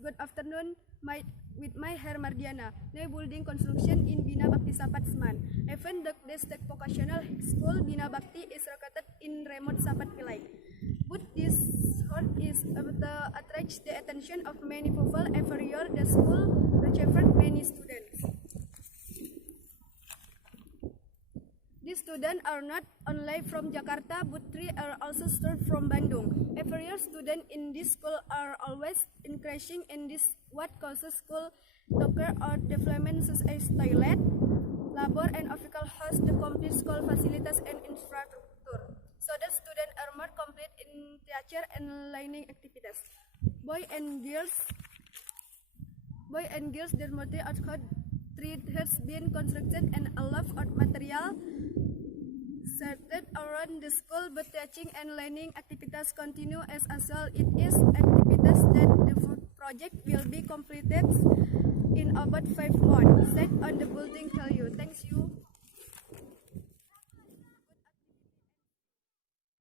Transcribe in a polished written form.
Good afternoon, with my hair Mardiana. New building construction in Bina Bakti Sapatman. Even the district vocational school Bina Bakti is located in remote Sapat Pilai. But this hall is to attract the attention of many people every year. The school receives many students. These students are not only from Jakarta, but three are also students from Bandung. Every year, students in this school are always increasing in this what causes school to occur or development such as toilet, labor, and physical house to complete school facilities and infrastructure. So the students are more complete in theater and learning activities. Boys and girls, dormitory are called. Three has been constructed and a lot of material centered around the school, but teaching and learning activities continue as usual. It is activities that the project will be completed in about 5 months. Set on the building value. Thank you.